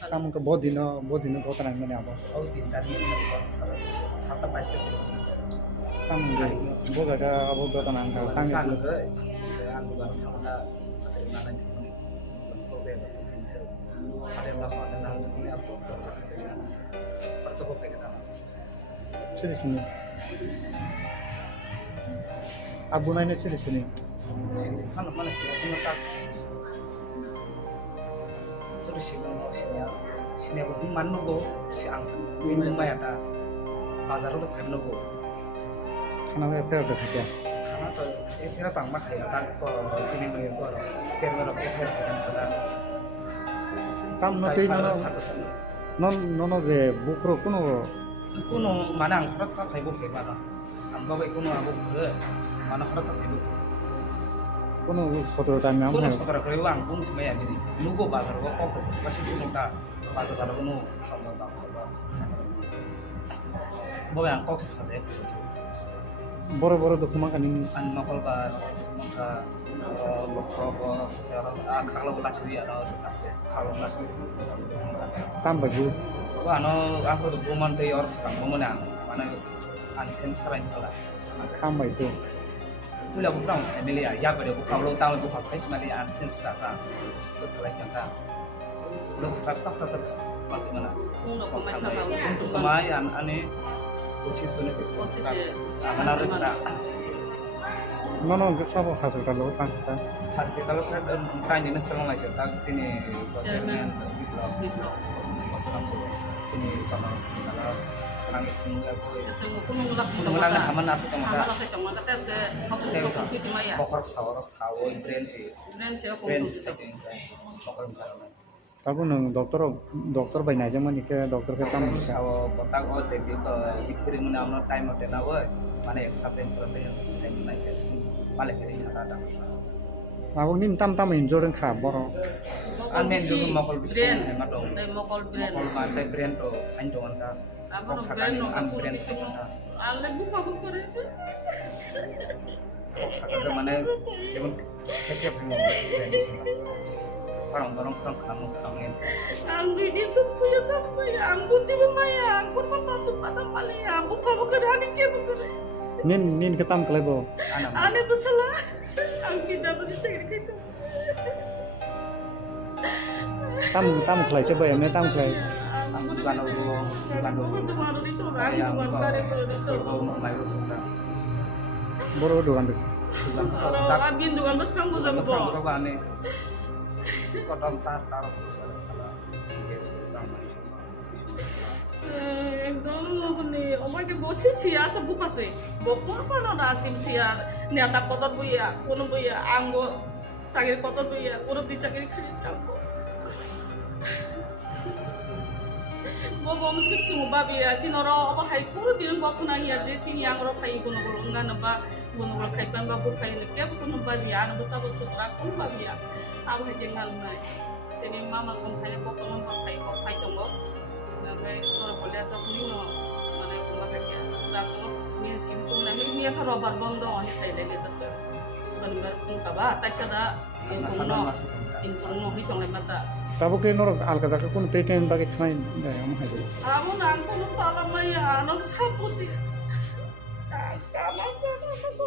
Kamu ke bodino kota nang mana apa? Oh tinta ni satu paket Kamu di bo jaga abo kota nang ka tang sana ke anu baru thamana terima lagi ni proses itu ada masalah dengan ini apa persebut kayak kita sini sini. Abu naik sini sini. kalau mana sih aku tak sudah sini aku mana go siang minum maya ta bazar itu kan go Karena apa udah kerja. karena tuh kira tang mak ya tak ko sini mai ko cermin ro kira kan sada Kamu nanti nono je bukro kuno kuno mana ang khrat sa phaibo phaiba da amba bai kuno abu ke mana khrat sa phaibo kuno sotro time am kuno hai. sotara kare ang bung semaya ni nugo bazar go ko masih kuno ta bazar da kuno sama bazar ba bo yang kok sa se Boro dokumen kan ini. an makol ba maka lokro ko khalo ba chiri ada khalo ba Tam baju. ano aku tuh buman teh orang sekarang buman yang mana ansen sekarang kalau Tam itu. itu lah bukan saya milih ya pada bukan lo tahu bukan saya cuma lihat ansen sekarang terus kalau yang kan lo sekarang sah tetap masih mana untuk kemayan aneh posisi tuh nih akan ada kita Nono ke sabo hospital lo tang sa. hospital kan kan jenis terlalu macam tak sini Chairman. gitu langsung sini sama kalau orang itu Kasi kung nulak dito Kung wala na, haman nasa itong Haman mga- nasa itong mga katep sa pagkukulong kiti maya. pokok sawo brain sih Then siya kung brain gusto. sih pokok misalnya Tabu nang dokter bay naja man ke dokter ke tam sa. sawo kotak oh jadi ke dikiri menawar time hotel nawa mana extra time berarti yang time naik malah kiri cara ada Aku nin tam injuran kha boro. amen dulu mokol bisa Brain. hemat dong Ay mokol brain. mokol mantai brain to sain dong kan Abo kok no sakali brain no an kapuro brain dito. sih kan Alam mo pa ko rin. kok sakali mana cuman kekep brain sih orang kamu kangen Ang dito po ya sa saya. Ang buti mo maya. Ang buti mo patupatan pala ya. Ang buka mo kadali kaya mo kare. Nin ke tam klebo. anak Ano ba sala? Ang kita mo dito kaya kito. Tam klai se bay me tam klai. aku bukan dulu Tumaro dito. Ang yang tuwan kare ko dito. Melayu sudah Boro doan des. Kalau abin dengan bos kamu sama Sama ko. coba nih kodong sartar একদম মানে আমাকে বসেছি আসতে বুক আছে বকর পানো না আসতে ছিয়া নেতা পদর বইয়া কোন বইয়া আঙ্গ সাগের পদর বইয়া কোন বিচাকের খেয়েছি আঙ্গ বম সিক্সি বাবিয়া চিনর অবা হাই পুরো দিন গথনা হিয়া যে চিনি আঙ্গর ফাই কোন গলঙ্গা নবা কোন গল খাইপান বা বুক খাইলে কে কোন বাবিয়া আন বসা বছরা কোন বাবিয়া আবু হাই জেঙ্গাল নাই তেনি মামা সম খাইলে কখন খাই দঙ্গ Nggak orang boleh ajak ni no, mana yang kumaka kaya. Dako ni simpul na ni ka robar bondo ani taile ni tas. Soalnya baru kaba, tapi sada informo hitong ay mata. Tabu ke nor al ka jaka kun treatment bagi khai da am hai. Amo na ang kuno pala maya anong saputi. Kama ko.